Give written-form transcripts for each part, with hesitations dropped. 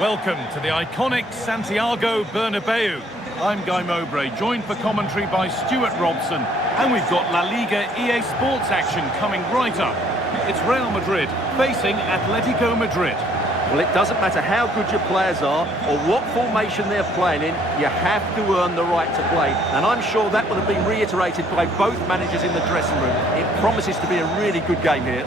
Welcome to the iconic Santiago Bernabeu. I'm Guy Mowbray, joined for commentary by Stuart Robson, and we've got La Liga EA Sports action coming right up. It's Real Madrid facing Atlético Madrid. Well, it doesn't matter how good your players are or what formation they're playing in, you have to earn the right to play. And I'm sure that would have been reiterated by both managers in the dressing room. It promises to be a really good game here.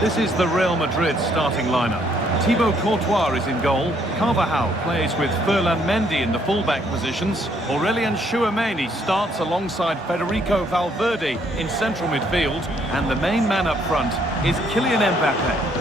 This is the Real Madrid starting lineup. Thibaut Courtois is in goal. Carvajal plays with Ferland Mendy in the fullback positions. Aurelien Tchouameni starts alongside Federico Valverde in central midfield. And the main man up front is Kylian Mbappe.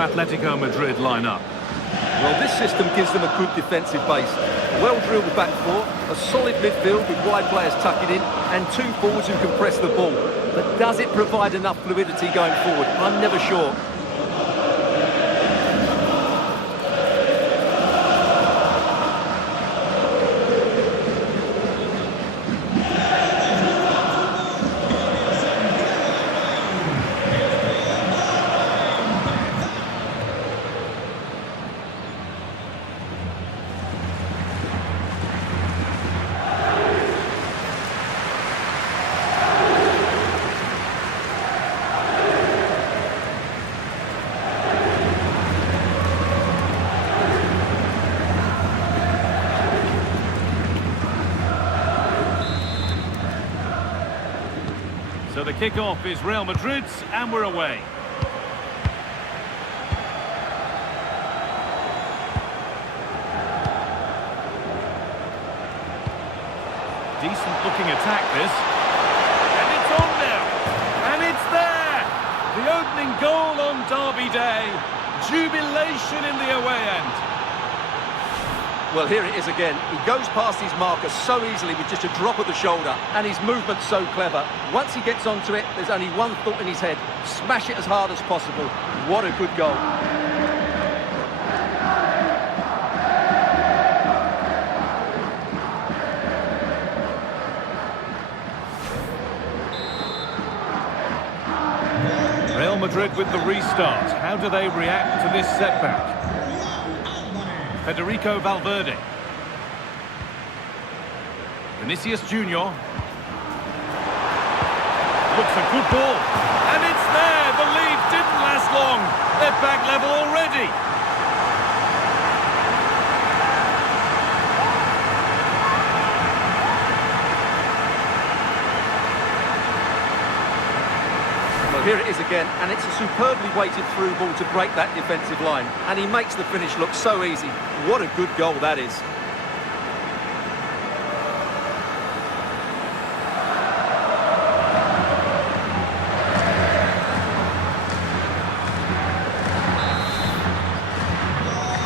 Atlético Madrid line up. Well, this system gives them a good defensive base. Well-drilled back four, a solid midfield with wide players tucking in, and two forwards who can press the ball. But does it provide enough fluidity going forward? I'm never sure. So the kick-off is Real Madrid's, and we're away. Decent-looking attack, this. And it's on now. And it's there! The opening goal on Derby Day. Jubilation in the away end. Well, here it is again. He goes past his marker so easily with just a drop of the shoulder, and his movement's so clever. Once he gets onto it, there's only one thought in his head: smash it as hard as possible. What a good goal. Real Madrid with the restart. How do they react to this setback? Federico Valverde. Vinicius Junior. Looks a good ball. And it's there! The lead didn't last long. They're back level already. Well, here it is again, and it's a superbly weighted through ball to break that defensive line. And he makes the finish look so easy. What a good goal that is.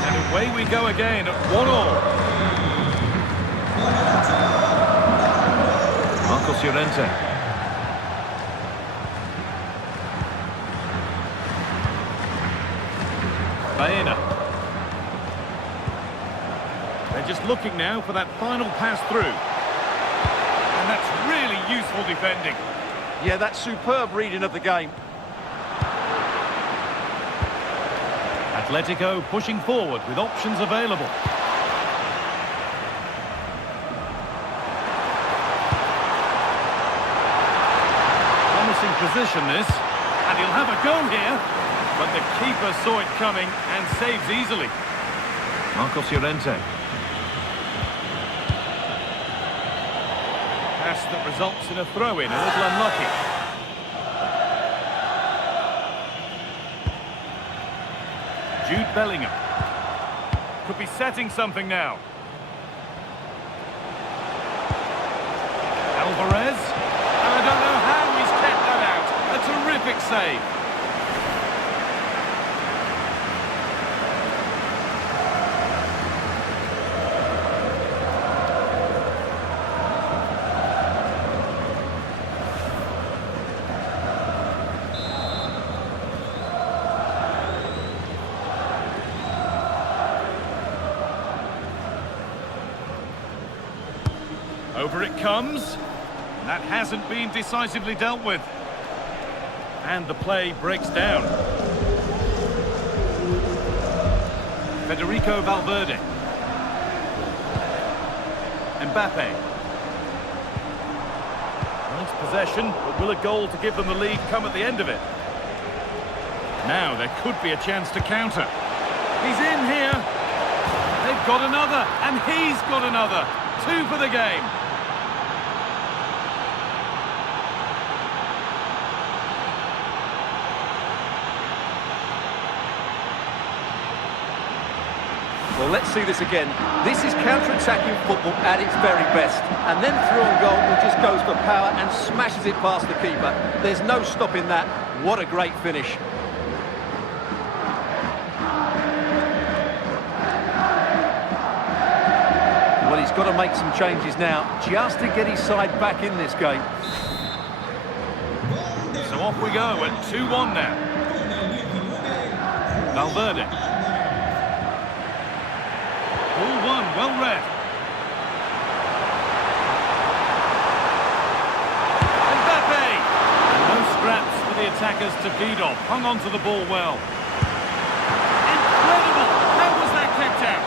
And away we go again at 1-1. Marcos Llorente. Baena. They're just looking now for that final pass through. And that's really useful defending. Yeah, that's superb reading of the game. Atletico pushing forward with options available. Promising position this. And he'll have a go here. But the keeper saw it coming and saves easily. Marcos Llorente. Pass that results in a throw-in, a little unlucky. Jude Bellingham. Could be setting something now. Alvarez. And I don't know how he's kept that out. A terrific save. Over it comes. That hasn't been decisively dealt with. And the play breaks down. Federico Valverde. Mbappe. Nice possession, but will a goal to give them the lead come at the end of it? Now there could be a chance to counter. He's in here. They've got another, and he's got another. 2 for the game. Well, let's see this again. This is counter-attacking football at its very best. And then through on goal, he just goes for power and smashes it past the keeper. There's no stopping that. What a great finish. Well, he's got to make some changes now, just to get his side back in this game. So off we go at 2-1 now. Valverde. Ball one, well read. Mbappe! And no scraps for the attackers to feed off. Hung on to the ball well. Incredible! How was that kept out?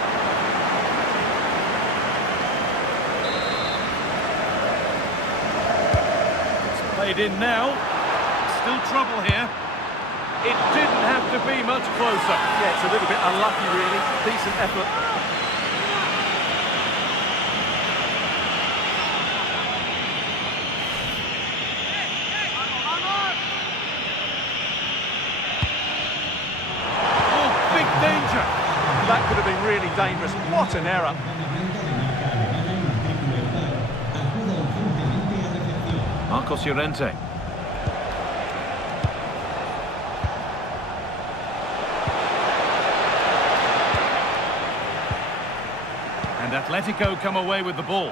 It's played in now. Still trouble here. It didn't have to be much closer. Yeah, it's a little bit unlucky, really. Decent effort. That could have been really dangerous. What an error. Marcos Llorente. And Atletico come away with the ball.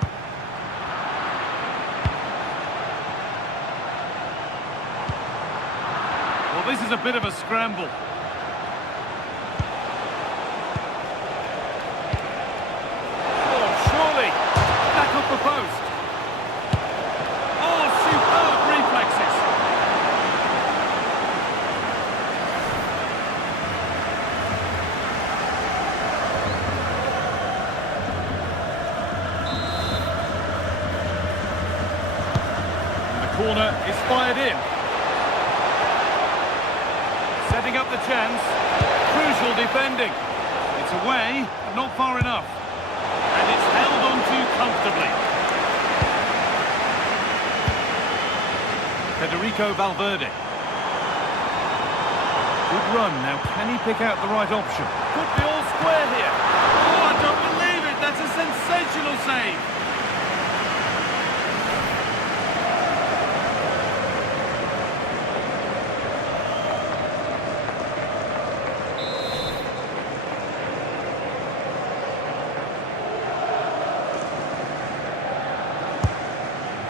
Well, this is a bit of a scramble. The post. Oh, superb reflexes. And the corner is fired in. Setting up the chance. Crucial defending. It's away, but not far enough. And it's held on to comfortably. Federico Valverde. Good run. Now, can he pick out the right option? Could be all square here. Oh, I don't believe it. That's a sensational save.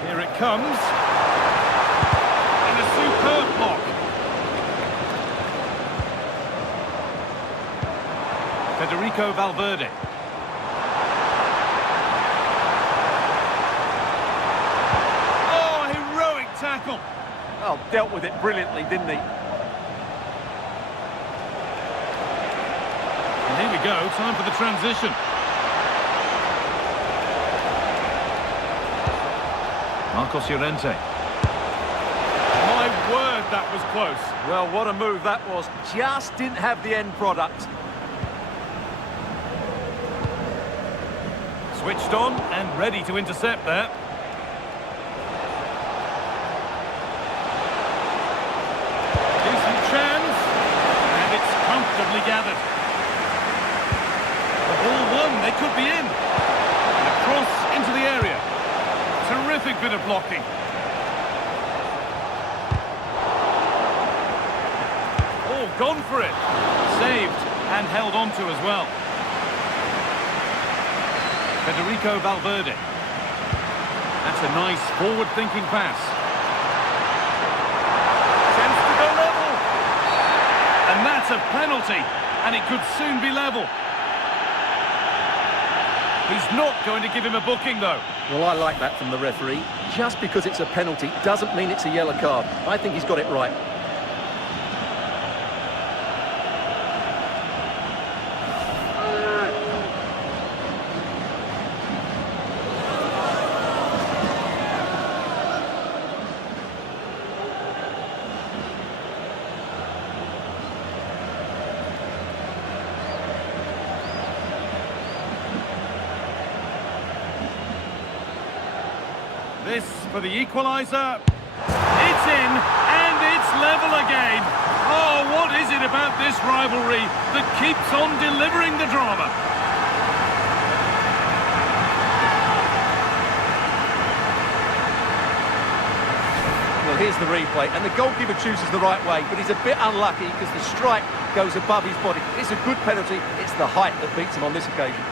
Here it comes. And a superb block. Federico Valverde. Oh, heroic tackle. Oh, dealt with it brilliantly, didn't he? And here we go, time for the transition. Marcos Llorente. My word, that was close. Well, what a move that was. Just didn't have the end product. Switched on and ready to intercept there. Decent chance. And it's comfortably gathered. The ball won, they could be in. And a cross into the area. Terrific bit of blocking. Oh, gone for it. Saved and held on to as well. Federico Valverde. That's a nice forward-thinking pass. Chance to go level. And that's a penalty. And it could soon be level. He's not going to give him a booking, though. Well, I like that from the referee. Just because it's a penalty doesn't mean it's a yellow card. I think he's got it right. This for the equaliser. It's in, and it's level again. Oh, what is it about this rivalry that keeps on delivering the drama? Well, here's the replay, and the goalkeeper chooses the right way, but he's a bit unlucky because the strike goes above his body. It's a good penalty. It's the height that beats him on this occasion.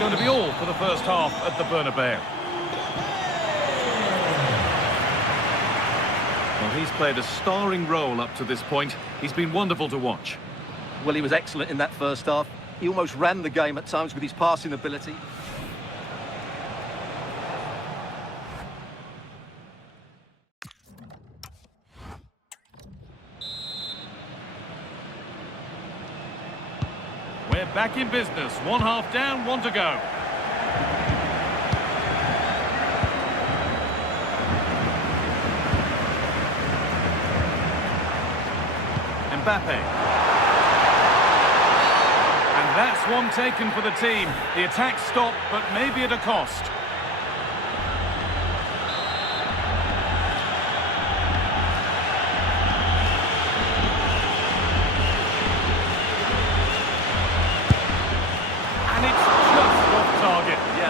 Going to be all for the first half at the Bernabeu. Well, he's played a starring role up to this point. He's been wonderful to watch. Well, he was excellent in that first half. He almost ran the game at times with his passing ability. We're back in business. 1 half down, 1 to go. Mbappe. And that's one taken for the team. The attack stopped, but maybe at a cost.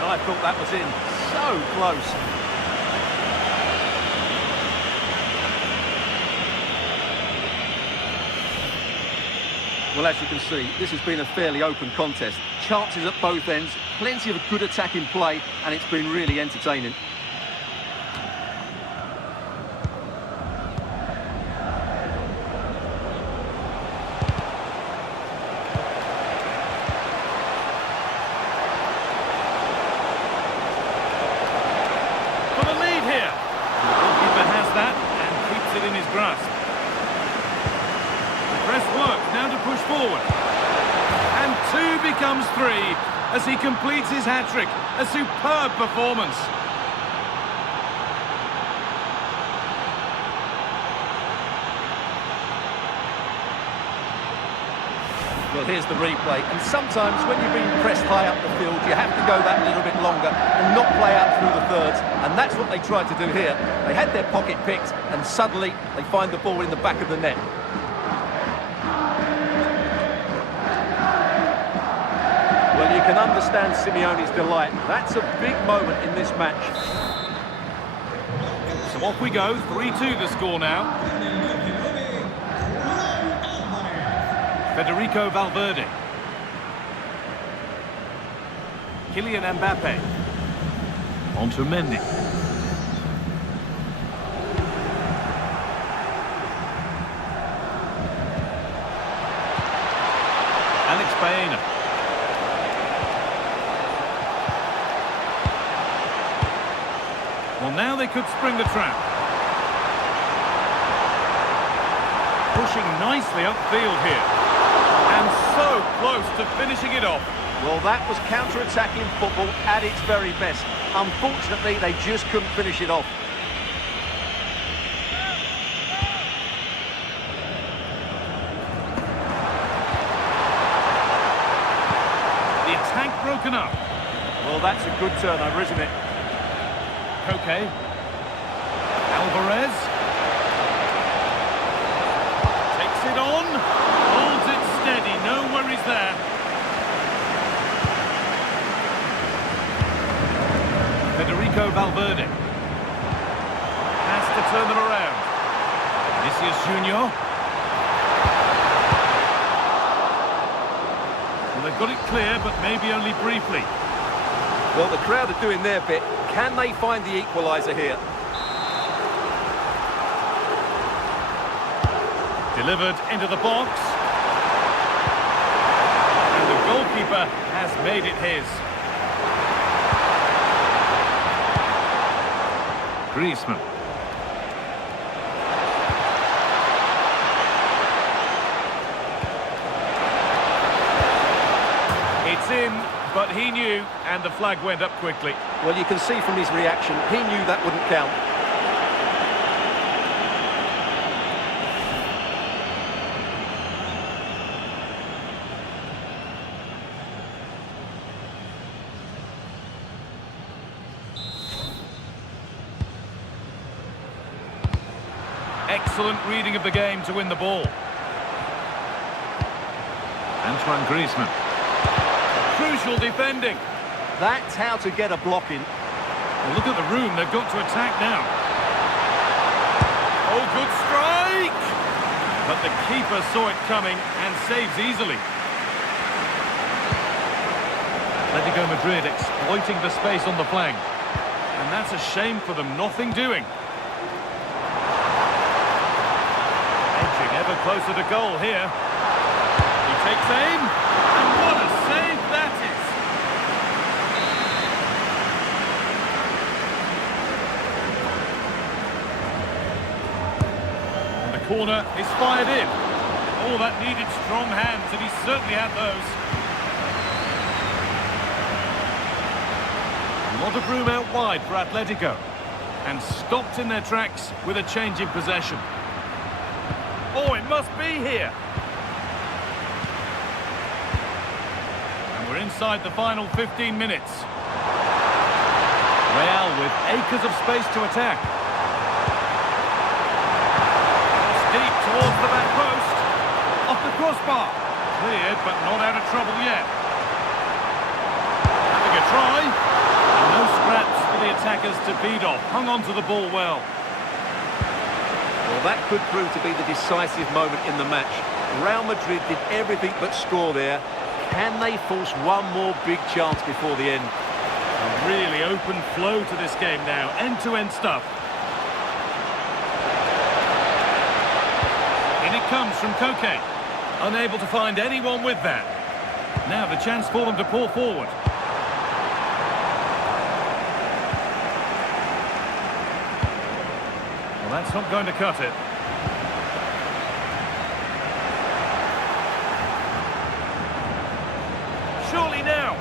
I thought that was in. So close. Well, as you can see, this has been a fairly open contest. Chances at both ends, plenty of good attacking play, and it's been really entertaining. In his grasp. The press work, now to push forward. And 2 becomes 3 as he completes his hat-trick. A superb performance. Well, here's the replay, and sometimes when you're being pressed high up the field, you have to go that little bit longer and not play out through the thirds, and that's what they tried to do here. They had their pocket picked, and suddenly they find the ball in the back of the net. Well, you can understand Simeone's delight. That's a big moment in this match. So off we go, 3-2 the score now. Federico Valverde. Kylian Mbappe. On to Mendy. Alex Baena. Well, now they could spring the trap. Pushing nicely upfield here. And so close to finishing it off. Well, that was counter-attacking football at its very best. Unfortunately, they just couldn't finish it off. The attack broken up. Well, that's a good turnover, isn't it? Koke. Alvarez. Takes it on. Holds it steady. No worries there. Federico Valverde. Has to turn them around. Vinicius Junior. Well, they've got it clear, but maybe only briefly. Well, the crowd are doing their bit. Can they find the equaliser here? Delivered into the box. And the goalkeeper has made it his. Griezmann. It's in, but he knew, and the flag went up quickly. Well, you can see from his reaction, he knew that wouldn't count. Excellent reading of the game to win the ball. Antoine Griezmann. Crucial defending. That's how to get a block in. Well, look at the room they've got to attack now. Oh, good strike! But the keeper saw it coming and saves easily. Atlético Madrid exploiting the space on the flank. And that's a shame for them, nothing doing. Edging ever closer to goal here. He takes aim, and what a save that is! And the corner is fired in. Oh, that needed strong hands, and he certainly had those. A lot of room out wide for Atletico, and stopped in their tracks with a change in possession. Oh, it must be here. And we're inside the final 15 minutes. Real with acres of space to attack. It's deep towards the back post. Off the crossbar. Cleared, but not out of trouble yet. Having a try. And no scraps for the attackers to beat off. Hung on to the ball well. Well, that could prove to be the decisive moment in the match. Real Madrid did everything but score there. Can they force one more big chance before the end? A really open flow to this game now. End-to-end stuff. In it comes from Koke. Unable to find anyone with that. Now the chance for them to pull forward. Well, that's not going to cut it. Surely now.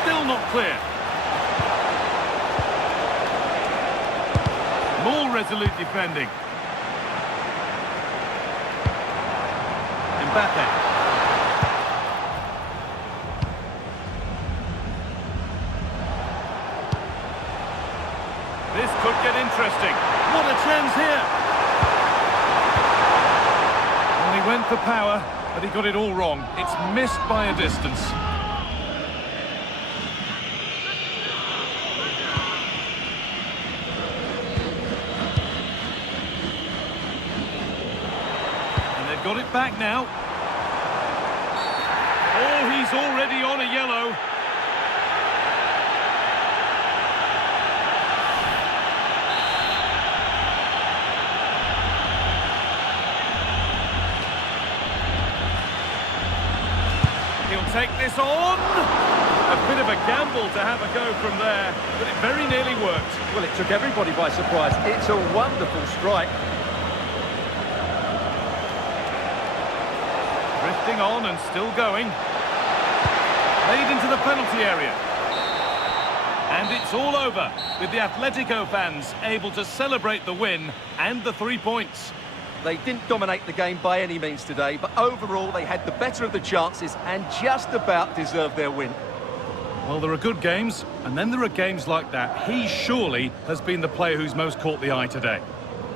Still not clear. More resolute defending. Mbappe. This could get interesting. What a chance here. Well, he went for power, but he got it all wrong. It's missed by a distance. And they've got it back now. Oh, he's already on a yellow. Take this on. A bit of a gamble to have a go from there, but it very nearly worked. Well, it took everybody by surprise. It's a wonderful strike. Drifting on and still going. Played into the penalty area. And it's all over, with the Atletico fans able to celebrate the win and the 3 points. They didn't dominate the game by any means today, but overall they had the better of the chances and just about deserved their win. Well, there are good games, and then there are games like that. He surely has been the player who's most caught the eye today.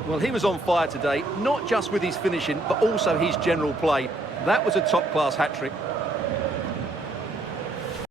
Well, he was on fire today, not just with his finishing, but also his general play. That was a top-class hat-trick.